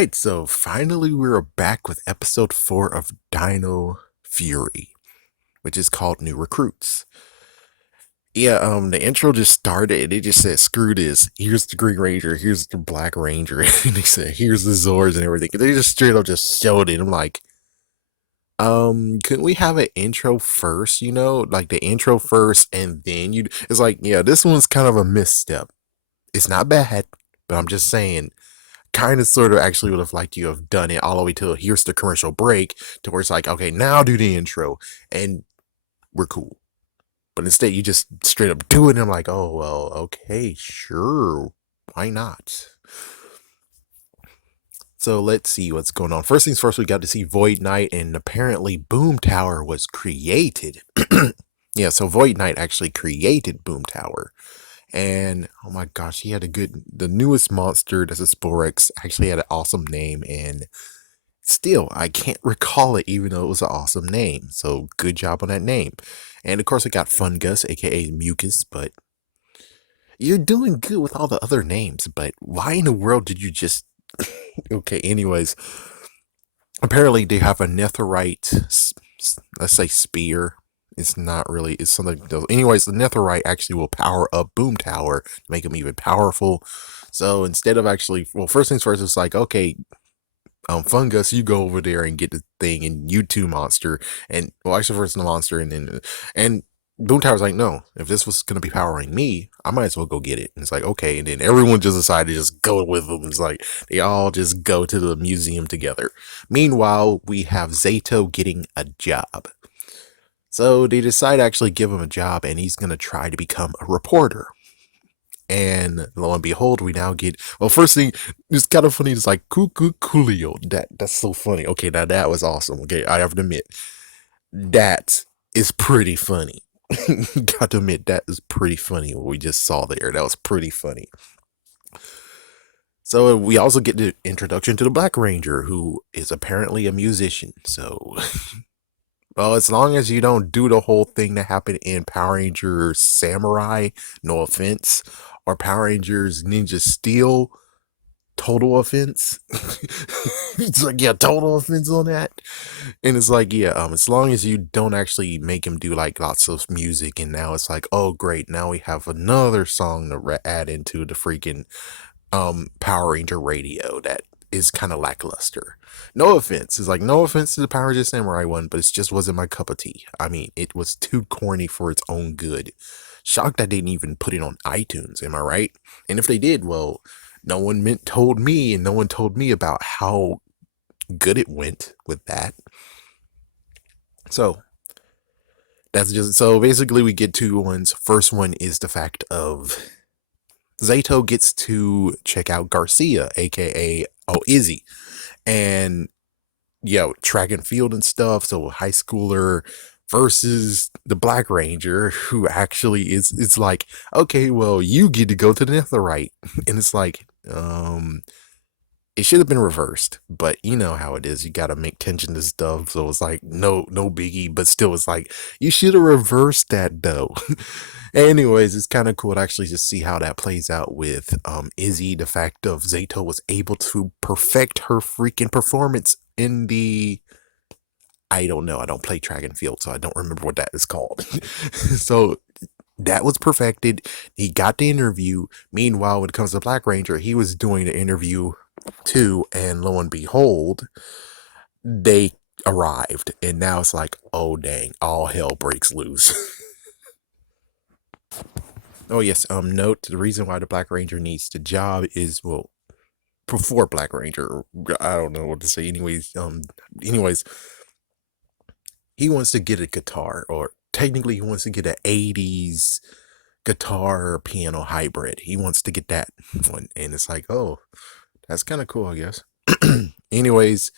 Right, so finally we're back with episode 4 of Dino Fury, which is called New Recruits. Yeah, the intro just started and it just said, screw this. Here's the Green Ranger, here's the Black Ranger, and they said, here's the Zords and everything. They just straight up just showed it. I'm like, couldn't we have an intro first, Like the intro first and then it's like, yeah, this one's kind of a misstep. It's not bad, but I'm just saying kind of sort of actually would have liked you have done it all the way till here's the commercial break to where it's like, okay, now do the intro and we're cool. But instead you just straight up do it and I'm like, oh well, okay, sure. Why not? So let's see what's going on. First things first, we got to see Void Knight, and apparently Boom Tower was created. Yeah, so Void Knight actually created Boom Tower. And oh my gosh, he had the newest monster that's a Sporex actually had an awesome name, and still, I can't recall it even though it was an awesome name. So good job on that name. And of course, I got Fungus, aka Mucus, but you're doing good with all the other names, but why in the world did you just. Okay, anyways, apparently they have a netherite, let's say spear. It's not really, it's something. Anyways, the netherite actually will power up Boom Tower to make him even powerful. So instead of actually, well, first things first, it's like, okay, Fungus, you go over there and get the thing, and you two monster, and well, actually first the monster, and Boom Tower's like, no, if this was gonna be powering me, I might as well go get it. And it's like, okay, and then everyone just decided to just go with them. It's like they all just go to the museum together. Meanwhile, we have Zato getting a job. So they decide to actually give him a job, and he's gonna try to become a reporter. And lo and behold, we now get, well, first thing, it's kind of funny, it's like cuckoo coolio. That's so funny. Okay, now that was awesome. Okay, I have to admit, that is pretty funny. Got to admit, that is pretty funny what we just saw there. That was pretty funny. So we also get the introduction to the Black Ranger, who is apparently a musician. So, well, as long as you don't do the whole thing that happened in Power Rangers Samurai, no offense, or Power Rangers Ninja Steel, total offense. It's like, yeah, total offense on that. And it's like, yeah, as long as you don't actually make him do like lots of music, and now it's like, oh great, now we have another song to add into the freaking Power Ranger radio that is kind of lackluster. No offense. It's like, no offense to the Power Ranger Samurai one, but it just wasn't my cup of tea. I mean, it was too corny for its own good. Shocked I didn't even put it on iTunes, am I right? And if they did, well, no one told me, and no one told me about how good it went with that. So that's just, so basically we get two ones. First one is the fact of Zato gets to check out Garcia, aka Izzy, and track and field and stuff. So high schooler versus the Black Ranger, who actually is, it's like, okay, well, you get to go to the Netherite. And it's like, it should have been reversed, but you know how it is. You got to make tension to stuff. So it's like, no biggie, but still it's like, you should have reversed that though. Anyways, it's kind of cool to actually just see how that plays out with Izzy. The fact of Zato was able to perfect her freaking performance in the, I don't know, I don't play track and field, so I don't remember what that is called. So that was perfected. He got the interview. Meanwhile, when it comes to Black Ranger, he was doing the interview too, and lo and behold, they arrived, and now it's like, oh dang, all hell breaks loose. Oh yes, note the reason why the Black Ranger needs the job is, well, before Black Ranger, I don't know what to say. Anyways, he wants to get a guitar, or technically he wants to get an 80s guitar piano hybrid. He wants to get that one, and it's like, oh, that's kind of cool, I guess. Anyways,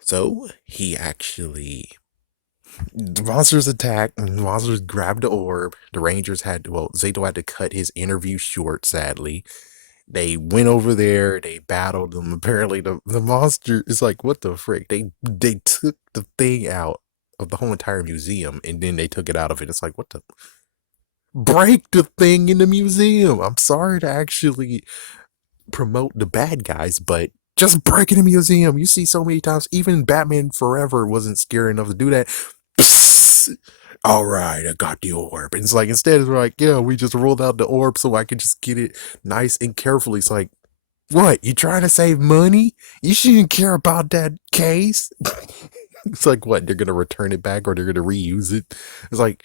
so he actually, the monsters attacked, and the monsters grabbed the orb. The Rangers had to, well, Zato had to cut his interview short, sadly. They went over there, they battled them. Apparently the monster is like, what the frick? They took the thing out of the whole entire museum, and then they took it out of it. It's like, what the, break the thing in the museum. I'm sorry to actually promote the bad guys, but just breaking a museum. You see so many times, even Batman Forever wasn't scary enough to do that. Psst. All right, I got the orb. And it's like, instead, it's like, yeah, we just rolled out the orb so I could just get it nice and carefully. It's like, what? You trying to save money? You shouldn't care about that case. It's like, what? They're going to return it back or they're going to reuse it? It's like,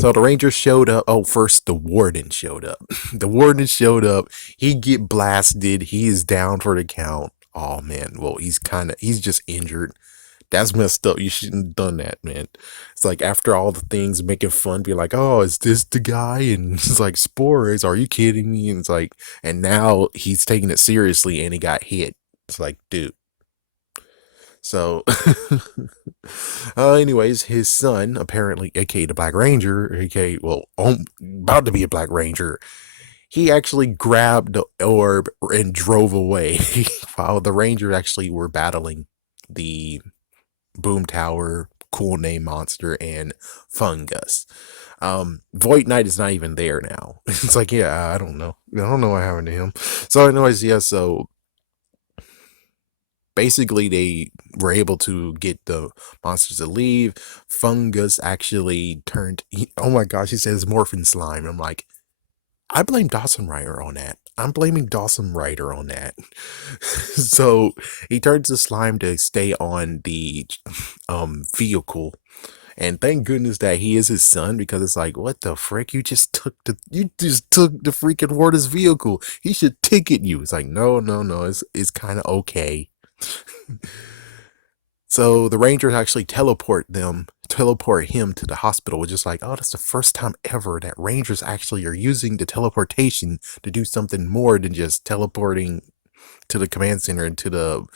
so the Rangers showed up. Oh, first the Warden showed up. The Warden showed up. He get blasted. He is down for the count. Oh man. Well, he's just injured. That's messed up. You shouldn't have done that, man. It's like after all the things making fun, be like, oh, is this the guy? And it's like, Spores, are you kidding me? And it's like, and now he's taking it seriously and he got hit. It's like, dude. So, anyways, his son, apparently, aka the Black Ranger, aka, well, about to be a Black Ranger, he actually grabbed the orb and drove away while the Rangers actually were battling the Boom Tower, Cool Name Monster, and Fungus. Void Knight is not even there now. It's like, yeah, I don't know. I don't know what happened to him. So, anyways, yeah, so basically they were able to get the monsters to leave. Fungus actually oh my gosh, he says morphin slime. I'm like, I blame Dawson Rider on that. I'm blaming Dawson Rider on that. So he turns the slime to stay on the vehicle. And thank goodness that he is his son, because it's like, what the frick? You just took the freaking warden's vehicle. He should ticket you. It's like, no, no, no. It's kind of okay. So the Rangers actually teleport him to the hospital, which is like, oh, that's the first time ever that Rangers actually are using the teleportation to do something more than just teleporting to the command center and to the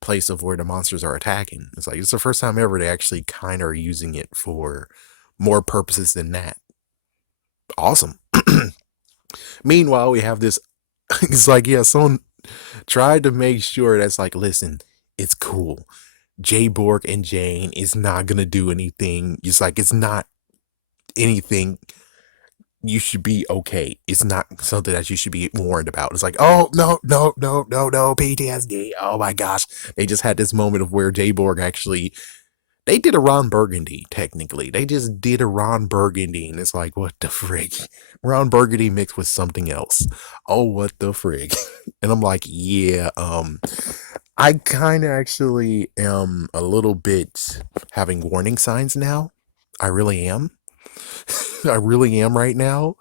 place of where the monsters are attacking. It's like, it's the first time ever they actually kind of are using it for more purposes than that. Awesome. Meanwhile, we have this, it's like, yeah, someone tried to make sure that's like, listen, it's cool. Jay Borg and Jane is not gonna do anything. It's like, it's not anything you should be okay. It's not something that you should be warned about. It's like, oh no, no, no, no, no, PTSD. Oh my gosh. They just had this moment of where Jay Borg actually, they did a Ron Burgundy, technically. They just did a Ron Burgundy, and it's like, what the frig? Ron Burgundy mixed with something else. Oh, what the frig? And I'm like, yeah, I kind of actually am a little bit having warning signs now. I really am. I really am right now.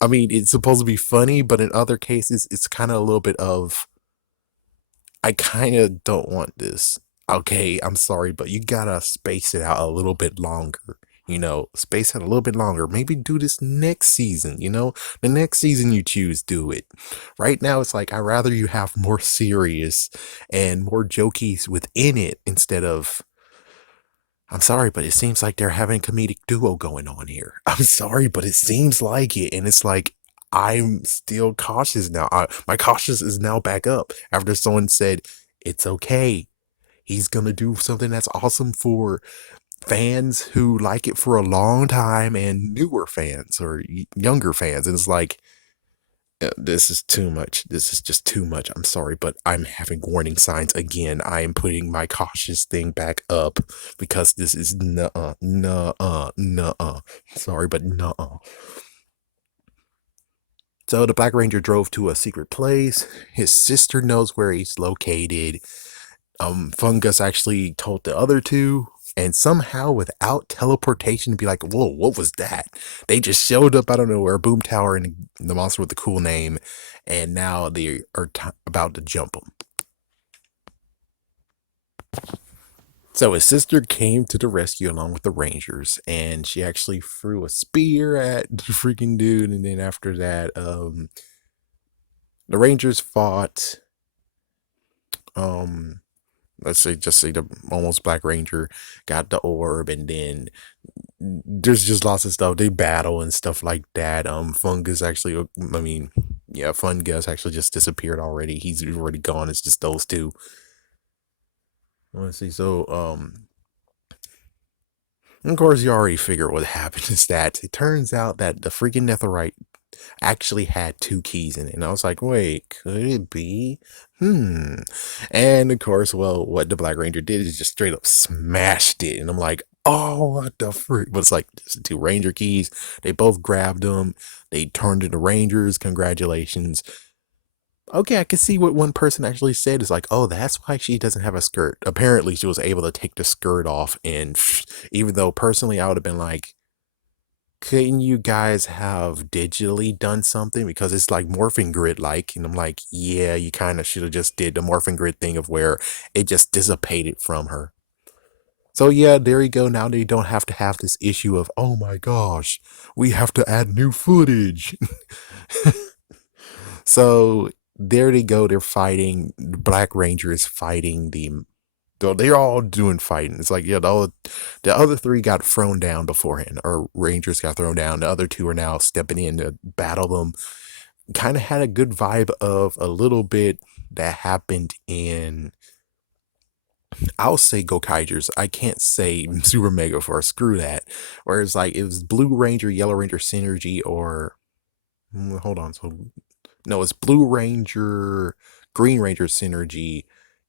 I mean, it's supposed to be funny, but in other cases, it's kind of a little bit of, I kind of don't want this. Okay, I'm sorry, but you gotta space it out a little bit longer. Space it a little bit longer. Maybe do this next season, the next season you choose, do it. Right now, it's like, I'd rather you have more serious and more jokies within it instead of, I'm sorry, but it seems like they're having a comedic duo going on here. I'm sorry, but it seems like it. And it's like, I'm still cautious now. My cautious is now back up after someone said, it's okay. He's going to do something that's awesome for fans who like it for a long time and newer fans or younger fans. And it's like, this is too much. This is just too much. I'm sorry, but I'm having warning signs again. I am putting my cautious thing back up because this is nuh-uh, nuh-uh, nuh-uh. Sorry, but nuh-uh. So the Black Ranger drove to a secret place. His sister knows where he's located. Fungus actually told the other two, and somehow without teleportation, be like, whoa, what was that? They just showed up out of nowhere, Boom Tower and the monster with the cool name, and now they are about to jump him. So his sister came to the rescue along with the Rangers, and she actually threw a spear at the freaking dude, and then after that, the Rangers fought, let's say, just say the almost Black Ranger got the orb, and then there's just lots of stuff. They battle and stuff like that. Fungus actually, I mean, yeah, Fungus actually just disappeared already. He's already gone. It's just those two. Let's see. So, of course, you already figure what happened is that it turns out that the freaking Netherite actually had two keys in it. And I was like, wait, could it be? Hmm. And of course, well, what the Black Ranger did is just straight up smashed it. And I'm like, oh, what the frick? But it's like it's two Ranger keys. They both grabbed them. They turned into Rangers. Congratulations. Okay, I can see what one person actually said is like, oh, that's why she doesn't have a skirt. Apparently, she was able to take the skirt off. And even though personally, I would have been like, couldn't you guys have digitally done something? Because it's like morphing grid like. And I'm like, yeah, you kind of should have just did the morphing grid thing of where it just dissipated from her. So yeah, there you go. Now they don't have to have this issue of, oh my gosh, we have to add new footage. So there they go. They're fighting. The Black Ranger is fighting the. So they're all doing fighting. It's like, yeah, the other three got thrown down beforehand, or Rangers got thrown down. The other two are now stepping in to battle them. Kind of had a good vibe of a little bit that happened in, I'll say Gokaigers. I can't say Super Mega Force. Screw that. Whereas like it was Blue Ranger, Yellow Ranger synergy, or hold on. So no, it's Blue Ranger, Green Ranger synergy,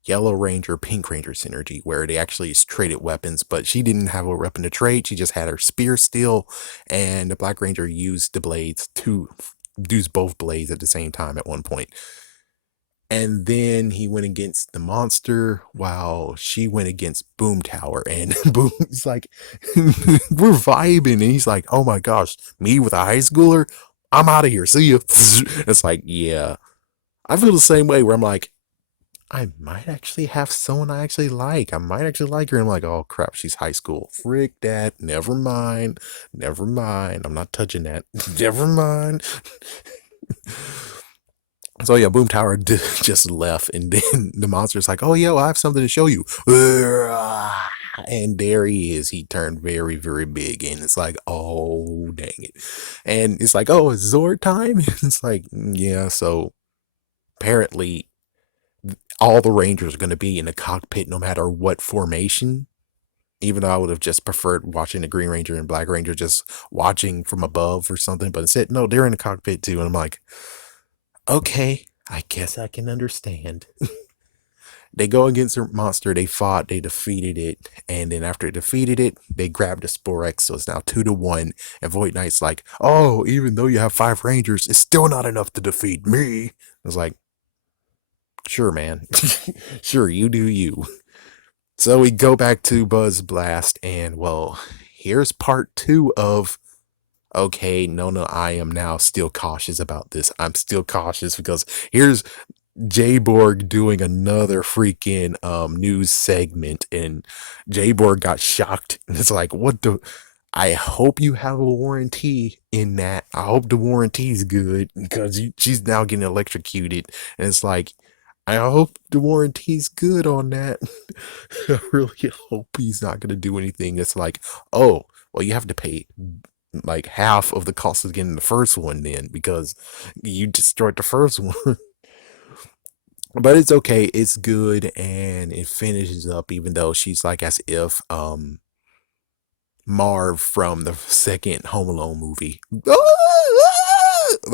Yellow Ranger, Pink Ranger synergy, where they actually traded weapons, but she didn't have a weapon to trade. She just had her spear still, and the Black Ranger used the blades to use both blades at the same time at one point. And then he went against the monster while she went against Boom Tower. And Boom's like, we're vibing. And he's like, oh my gosh, me with a high schooler? I'm out of here. See you. It's like, yeah. I feel the same way where I'm like, I might actually have someone I actually like. I might actually like her. And I'm like, oh crap, she's high school. Frick that. Never mind. Never mind. I'm not touching that. Never mind. So yeah, Boom Tower just left, and then the monster's like, "Oh yeah, well, I have something to show you." And there he is. He turned very, very big, and it's like, "Oh dang it!" And it's like, "Oh, it's Zord time." It's like, yeah. So apparently, all the Rangers are going to be in the cockpit, no matter what formation. Even though I would have just preferred watching the Green Ranger and Black Ranger just watching from above or something, but instead, no, they're in the cockpit too, and I'm like, okay, I guess I can understand. They go against a monster, they fought, they defeated it, and then after they defeated it, they grabbed the Sporex, so it's now 2-1. And Void Knight's like, oh, even though you have 5 Rangers, it's still not enough to defeat me. I was like, sure, man. Sure, you do you. So we go back to Buzz Blast, and well, here's part 2 of, okay, no, I am now still cautious about this. I'm still cautious because here's Jayborg doing another freaking news segment, and Jayborg got shocked. And it's like, what the? I hope you have a warranty in that. I hope the warranty's good because she's now getting electrocuted, and it's like, I hope the warranty's good on that. I really hope he's not gonna do anything that's like, oh, well, you have to pay like half of the cost of getting the first one then because you destroyed the first one. But it's okay, it's good, and it finishes up even though she's like as if Marv from the second Home Alone movie.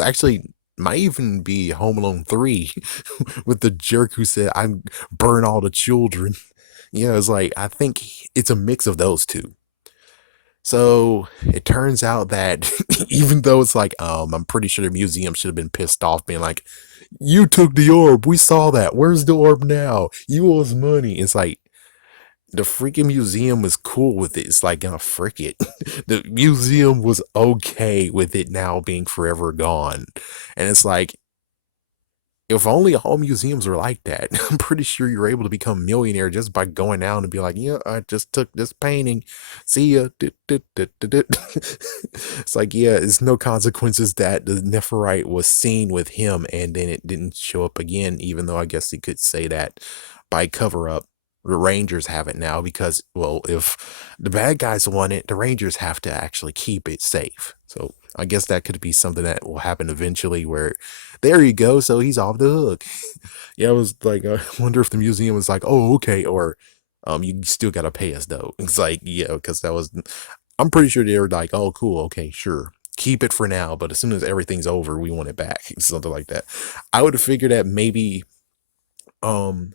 Actually, might even be Home Alone 3 with the jerk who said, I burn all the children. Yeah, it's like I think it's a mix of those two. So it turns out that even though it's like, I'm pretty sure the museum should have been pissed off, being like, you took the orb, we saw that. Where's the orb now? You owe us money. It's like the freaking museum was cool with it. It's like, frick it. The museum was okay with it now being forever gone. And it's like, if only all museums were like that. I'm pretty sure you're able to become a millionaire just by going out and be like, yeah, I just took this painting. See ya. It's like, yeah, it's no consequences that the Nephirite was seen with him and then it didn't show up again, even though I guess you could say that by cover up. The Rangers have it now because, well, if the bad guys want it, the Rangers have to actually keep it safe. So I guess that could be something that will happen eventually where there you go. So he's off the hook. Yeah, I was like, I wonder if the museum was like, oh, okay. Or, you still got to pay us though. It's like, yeah, because that was, I'm pretty sure they were like, oh, cool. Okay, sure. keep it for now, but as soon as everything's over, we want it back. Something like that. I would have figured that maybe um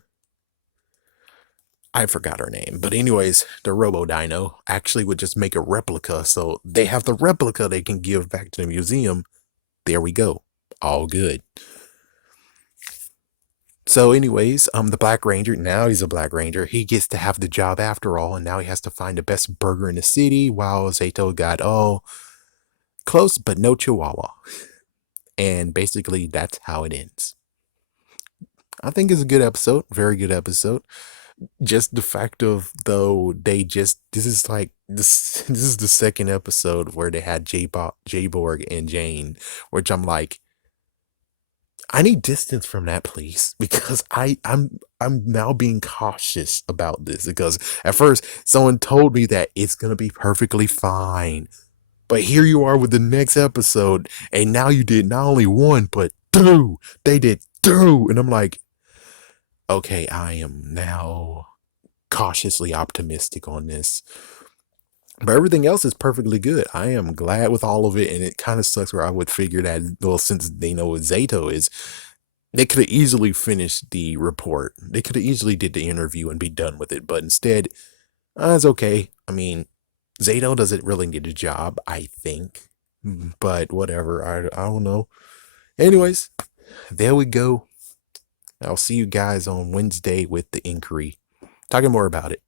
I forgot her name. But anyways, the Robo Dino actually would just make a replica. So they have the replica they can give back to the museum. There we go. All good. So, anyways, the Black Ranger, now he's a Black Ranger. He gets to have the job after all, and now he has to find the best burger in the city, while Zato got, oh, close, but no Chihuahua. And basically, that's how it ends. I think it's a good episode, very good episode. Just the fact of though they just this is like this is the second episode where they had J-Borg and Jane, which I'm like, I need distance from that, please, because I'm now being cautious about this because at first someone told me that it's gonna be perfectly fine, but here you are with the next episode, and now you did not only one but two. They did two, and I'm like, okay, I am now cautiously optimistic on this. But everything else is perfectly good. I am glad with all of it, and it kind of sucks where I would figure that, well, since they know what Zato is, they could have easily finished the report. They could have easily did the interview and be done with it, but instead, it's okay. I mean, Zato doesn't really need a job, I think, but whatever. I don't know. Anyways, there we go. I'll see you guys on Wednesday with the inquiry. Talking more about it.